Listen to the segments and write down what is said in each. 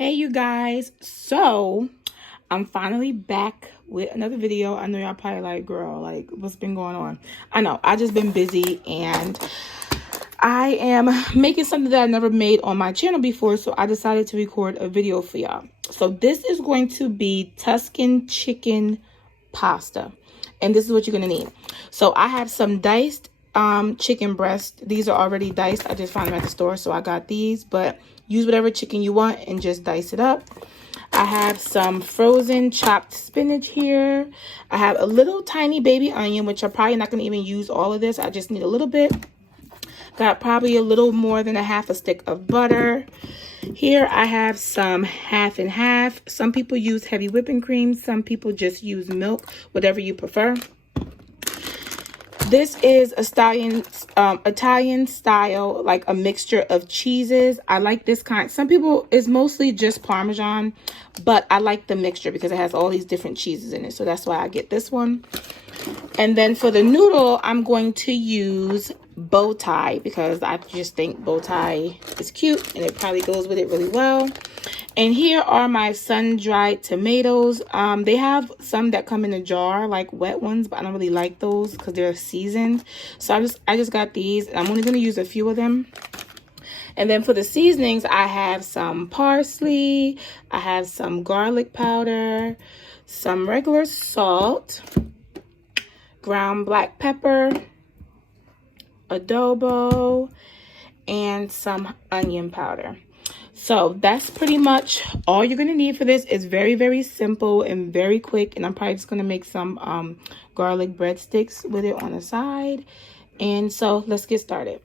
Hey you guys, so I'm finally back with another video. I know y'all probably like, girl, like what's been going on? I know, I just been busy and I am making something that I never made on my channel before, so I decided to record a video for y'all. So this is going to be Tuscan chicken pasta, and this is what you're gonna need. So I have some diced chicken breast. These are already diced. I just found them at the store, so I got these, but use whatever chicken you want and just dice it up. I have some frozen chopped spinach here. I have a little tiny baby onion, which I'm probably not going to even use all of this. I just need a little bit. Got probably a little more than a half a stick of butter. Here I have some half and half. Some people use heavy whipping cream. Some people just use milk, whatever you prefer. This is Italian style, like a mixture of cheeses. I like this kind. Some people, it's mostly just Parmesan, but I like the mixture because it has all these different cheeses in it. So that's why I get this one. And then for the noodle, I'm going to use bow tie because I just think bow tie is cute and it probably goes with it really well. And here are my sun-dried tomatoes. They have some that come in a jar, like wet ones, but I don't really like those because they're seasoned. So I just got these, and I'm only going to use a few of them. And then for the seasonings, I have some parsley, I have some garlic powder, some regular salt, ground black pepper, adobo, and some onion powder. So that's pretty much all you're going to need for this. It's very, very simple and very quick. And I'm probably just going to make some garlic breadsticks with it on the side. And so let's get started.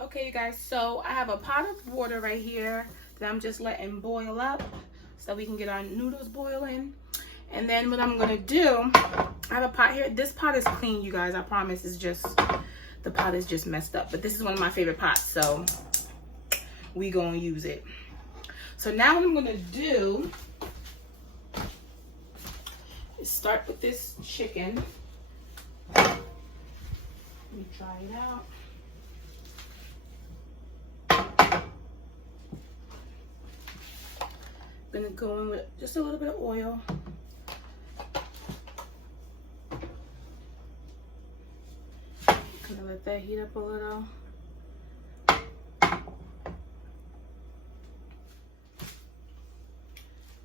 Okay, you guys. So I have a pot of water right here that I'm just letting boil up so we can get our noodles boiling. And then what I'm going to do, I have a pot here. This pot is clean, you guys. I promise. It's just, the pot is just messed up. But this is one of my favorite pots. So we gonna use it. So now what I'm gonna do is start with this chicken. Let me try it out. Gonna go in with just a little bit of oil. Gonna let that heat up a little.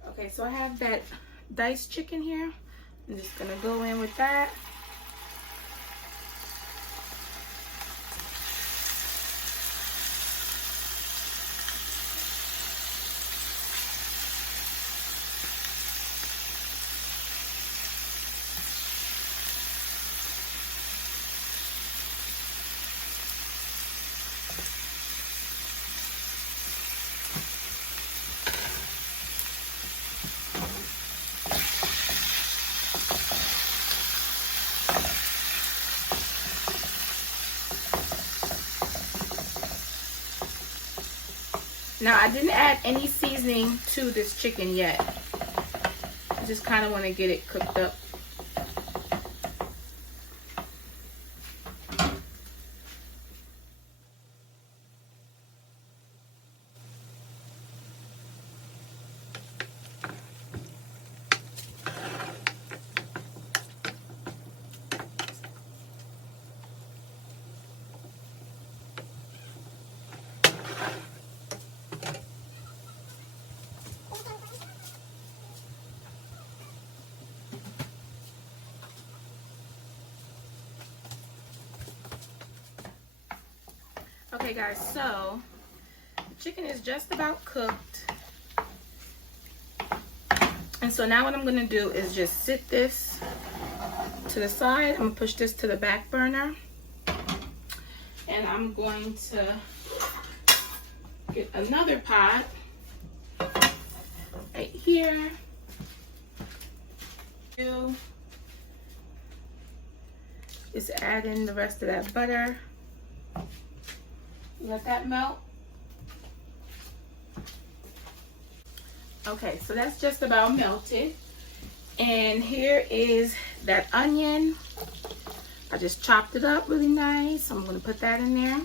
Okay, so I have that diced chicken here. I'm just gonna go in with that. Now, I didn't add any seasoning to this chicken yet. I just kind of want to get it cooked up. Okay guys, so the chicken is just about cooked. And so now what I'm gonna do is just sit this to the side. I'm gonna push this to the back burner. And I'm going to get another pot right here. Just add in the rest of that butter. Let that melt. Okay, so that's just about melted. And here is that onion. I just chopped it up really nice. I'm gonna put that in there.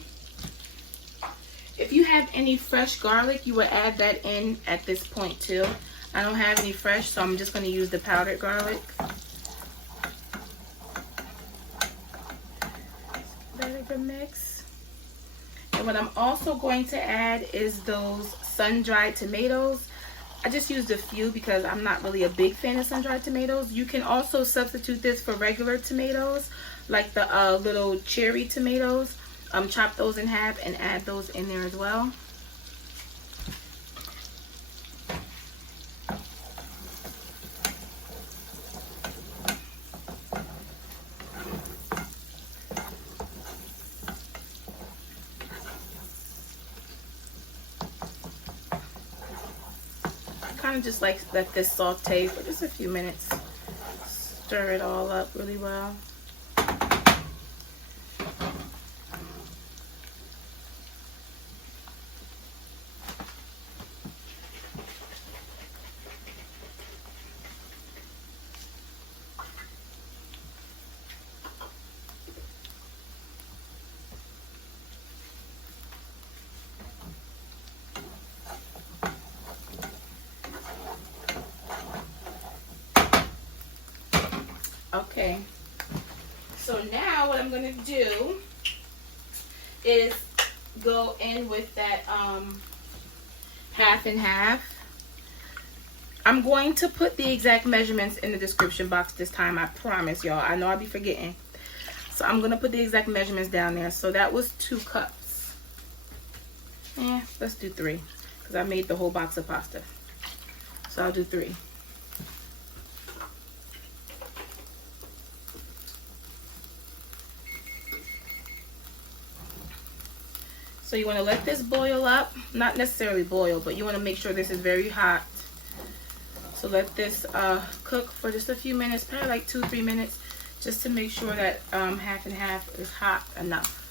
If If you have any fresh garlic, you would add that in at this point too. I don't have any fresh, so I'm just going to use the powdered garlic. Let it mix. And what I'm also going to add is those sun-dried tomatoes. I just used a few because I'm not really a big fan of sun-dried tomatoes. You can also substitute this for regular tomatoes, like the little cherry tomatoes. Chop those in half and add those in there as well. Kind of just like let this saute for just a few minutes. Stir it all up really well. Okay, so now what I'm gonna do is go in with that half and half. I'm going to put the exact measurements in the description box this time, I promise y'all. I know I'll be forgetting. So I'm gonna put the exact measurements down there. So that was 2 cups. Yeah, let's do 3 because I made the whole box of pasta. So I'll do 3. So you want to let this boil up, not necessarily boil, but you want to make sure this is very hot. So let this cook for just a few minutes, probably like 2-3 minutes, just to make sure that half and half is hot enough.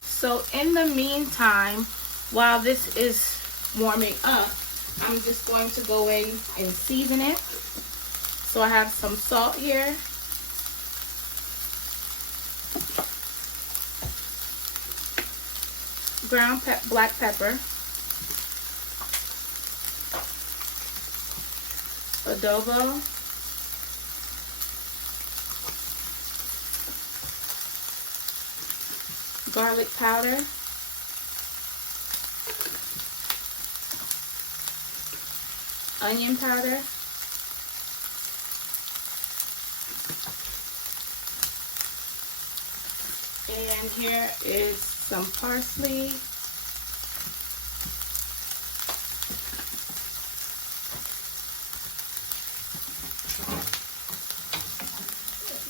So in the meantime, while this is warming up, I'm just going to go in and season it. So I have some salt here. Ground black pepper, adobo, garlic powder, onion powder, and here is some parsley,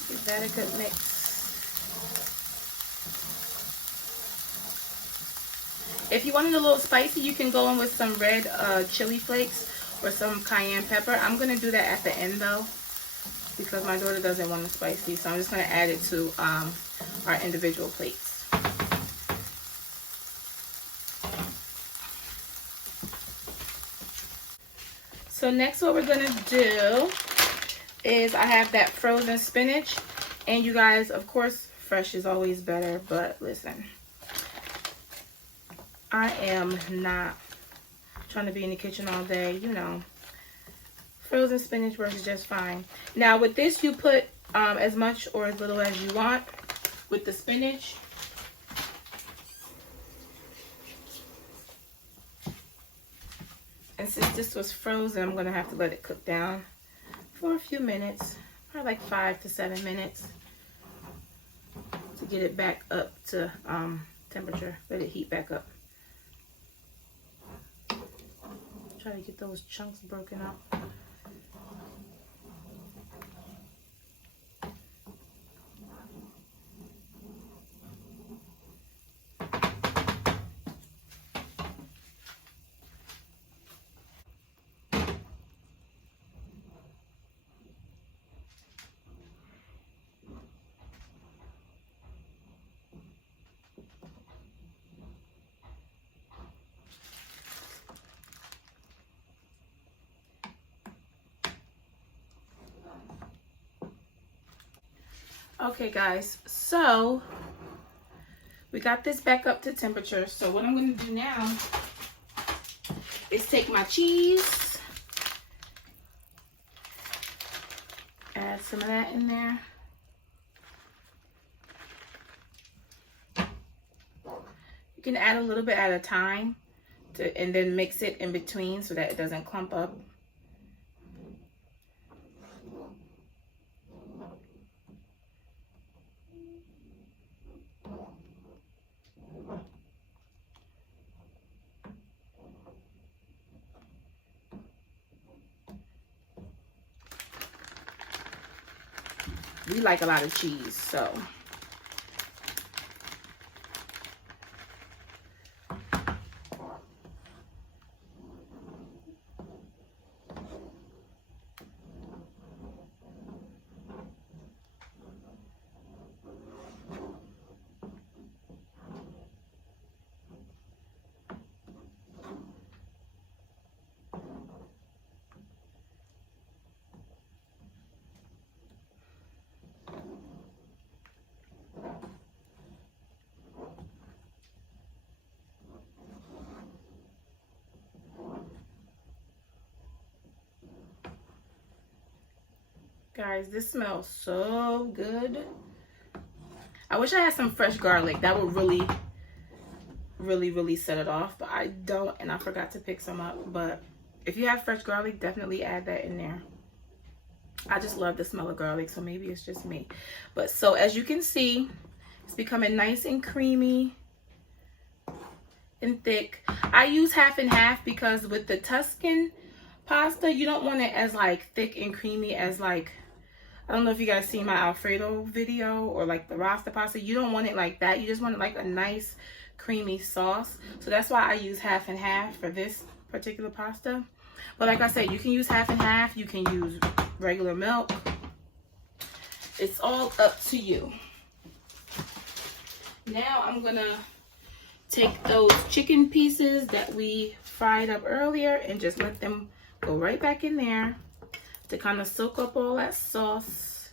give that a good mix. If you want it a little spicy, you can go in with some red chili flakes or some cayenne pepper. I'm going to do that at the end though, because my daughter doesn't want it spicy, so I'm just going to add it to our individual plates. So next what we're going to do is I have that frozen spinach, and you guys, of course, fresh is always better, but listen, I am not trying to be in the kitchen all day, you know. Frozen spinach works just fine. Now with this, you put as much or as little as you want with the spinach. And since this was frozen, I'm gonna have to let it cook down for a few minutes, probably like 5 to 7 minutes, to get it back up to temperature, let it heat back up. Try to get those chunks broken up. Okay guys, so We got this back up to temperature. So what I'm going to do now is take my cheese, add some of that in there. You can add a little bit at a time and then mix it in between so that it doesn't clump up. We like a lot of cheese, so. Guys, this smells so good. I wish I had some fresh garlic. That would really set it off, but I don't, and I forgot to pick some up. But if you have fresh garlic, definitely add that in there. I just love the smell of garlic, so maybe it's just me. But so as you can see, it's becoming nice and creamy and thick. I use half and half because with the Tuscan pasta, you don't want it as like thick and creamy as like, I don't know if you guys see my Alfredo video or like the Rasta pasta. You don't want it like that. You just want it like a nice creamy sauce. So that's why I use half and half for this particular pasta. But like I said, you can use half and half. You can use regular milk. It's all up to you. Now I'm gonna take those chicken pieces that we fried up earlier and just let them go right back in there to kind of soak up all that sauce.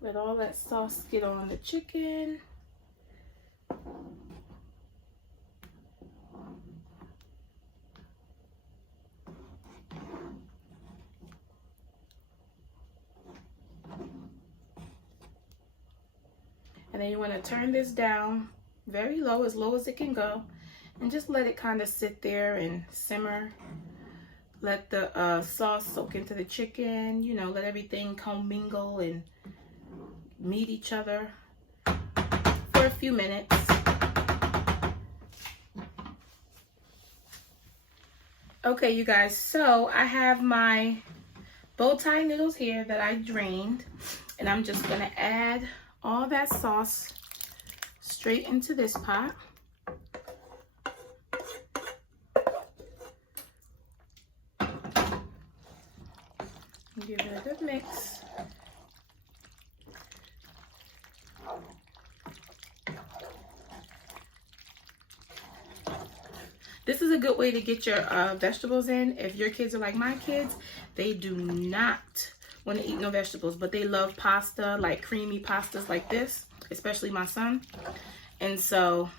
Let all that sauce get on the chicken. And then you want to turn this down very low, as low as it can go, and just let it kind of sit there and simmer. Let the sauce soak into the chicken, you know, let everything commingle and meet each other for a few minutes. Okay, you guys, so I have my bow tie noodles here that I drained, and I'm just gonna add all that sauce straight into this pot. Give it a good mix. This is a good way to get your vegetables in. If your kids are like my kids, they do not want to eat no vegetables, but they love pasta, like creamy pastas like this, especially my son. And so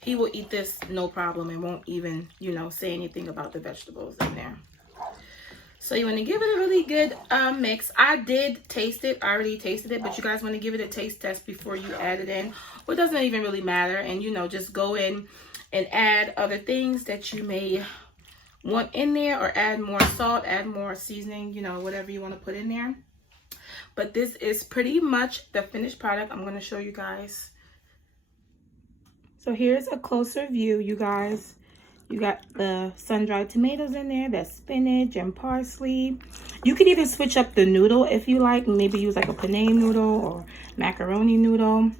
he will eat this no problem and won't even, you know, say anything about the vegetables in there. So you want to give it a really good mix. I did taste it. I already tasted it, but you guys want to give it a taste test before you add it in. Well, it doesn't even really matter. And, you know, just go in and add other things that you may want in there, or add more salt, add more seasoning, you know, whatever you want to put in there. But this is pretty much the finished product. I'm going to show you guys. So here's a closer view, you guys. You got the sun-dried tomatoes in there, that's spinach and parsley. You could even switch up the noodle if you like. Maybe use like a penne noodle or macaroni noodle.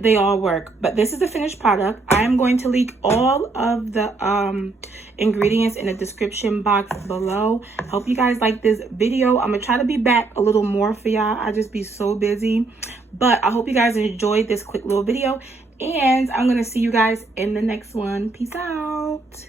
They all work. But this is the finished product. I'm going to link all of the ingredients in the description box below. Hope you guys like this video. I'm going to try to be back a little more for y'all. I just be so busy. But I hope you guys enjoyed this quick little video. And I'm going to see you guys in the next one. Peace out.